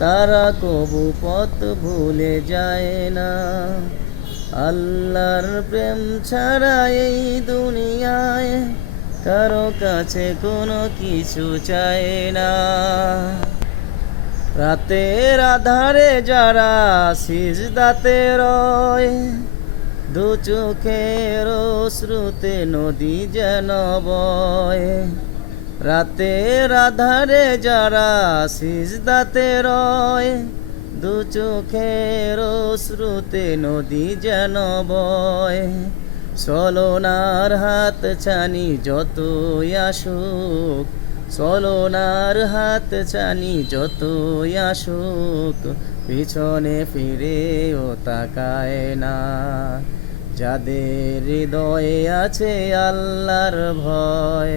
তারা কবু পথ ভুলে যায় না। আল্লাহর প্রেম ছাড়া এই দুনিয়ায় কারও কাছে কোনো কিছু চায় না। রাতের আধারে যারা সিজদাতে রয়, দু চোখের শ্রুতে নদী যেন বয়। রাতের রাধারে যারা সিজদাতে রয়, দু চোখের শ্রুতে নদী যেন বয়। চলনার হাত ছানি যতই আসুক চলনার হাত ছানি যতই আসুক, পিছনে ফিরেও তাকায় না। যাদের হৃদয়ে আছে আল্লাহর ভয়